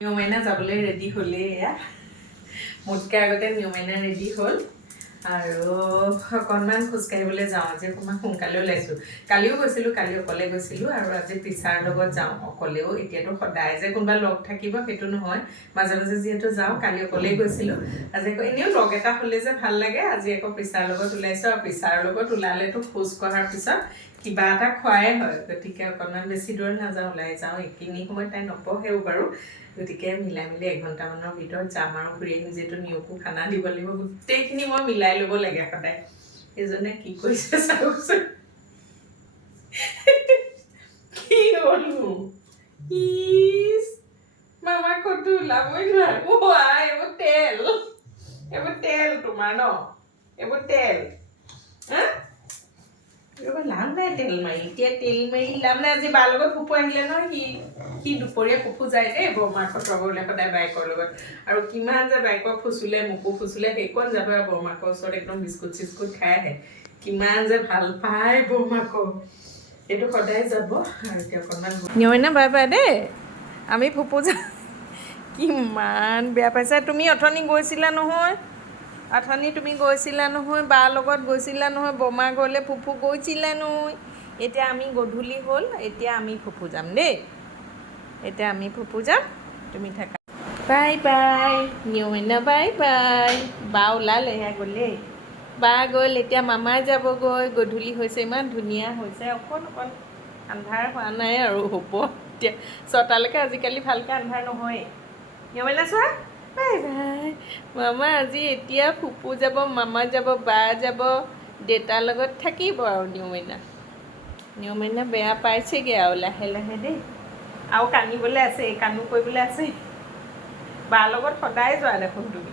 নিয়মাইনা যাবলৈ ৰেডি হ'লেই এয়া মোতকৈ আগতে নিয়মাইনা ৰেডি হ'ল আৰু অকণমান খোজকাঢ়িবলৈ যাওঁ আজি অকণমান সোনকালে ওলাইছোঁ কালিও গৈছিলোঁ কালি অকলে গৈছিলোঁ আৰু আজি পিছাৰ লগত যাওঁ অকলেও এতিয়াতো সদায় যে কোনোবা লগ থাকিব সেইটো নহয় মাজে মাজে যিহেতু যাওঁ কালি অকলেই গৈছিলোঁ আজি আকৌ এনেও লগ এটা হ'লে যে ভাল লাগে আজি আকৌ পিছাৰ লগত ওলাইছোঁ আৰু পিছাৰ লগত ওলালেতো খোজ কঢ়াৰ পিছত কিবা এটা খোৱাই হয় গতিকে অকণমান বেছি দূৰ নাযাওঁ ওলাই যাওঁ এইখিনি সময়ত তাই নপঢ়েও বাৰু গতিকে মিলাই মিলি এঘণ্টামানৰ ভিতৰত যাম আৰু ঘূৰি আহিম যিহেতু নিয়কো খানা দিব লাগিব গোটেইখিনি মই মিলাই ল'ব লাগে সদায় সেইজনে কি কৰিছে চাওকচোন কি হ'লো মামা ক'তো ওলাবই নোৱাৰো এইবোৰ তেল তোমাৰ ন এইবোৰ তেল লাভ নাই তেল মাৰি এতিয়া তেল মাৰি লাভ নাই আজি বাৰ লগত ফুপু আহিলে নহয় সি দুপৰীয়া ফুপু যায় দেই বৰমাকৰ তগৰলৈ সদায় বাইকৰ লগত আৰু কিমান যে বাইকৰ ফুচুলে মোকো ফুচুলে সেইকণ যাব আৰু বৰমাকৰ ওচৰত একদম বিস্কুট চিস্কুট খাই আহে কিমান যে ভাল পায় বৰমাকক এইটো সদায় যাব আৰু এতিয়া অকণমান নিয়মাইনা বাই বাই দেই আমি ফুপু যাম কিমান বেয়া পাইছা তুমি অথনি গৈছিলা নহয় তুমি গৈছিলা নহয় বাৰ লগত গৈছিলা নহয় বৰমা ঘৰলৈ ফুপু গৈছিলা নহয় এতিয়া আমি গধূলি হ'ল এতিয়া আমি ফুপু যাম দেই এতিয়া আমি ফুপু যাম তুমি থাকা বাই বাই নিয়মাইনা বাই বাই বা ওলালে সেয়া গ'লেই বা গ'ল এতিয়া মামাই যাবগৈ গধূলি হৈছে ইমান ধুনীয়া হৈছে অকণ অকণ আন্ধাৰ হোৱা নাই আৰু হ'ব এতিয়া 6টালৈকে আজিকালি ভালকৈ আন্ধাৰ নহয়েই নিয়মাইনা চোৱা বাই বাই মামা আজি এতিয়া ফুপু যাব মামা যাব বা যাব দেউতাৰ লগত থাকিব আৰু নিয়মাইনা বেয়া পাইছেগৈ আৰু লাহে লাহে দেই আৰু কান্দিবলৈ আছে কান্দো কৰিবলৈ আছে বাৰ লগত সদায় যোৱা দেখোন তুমি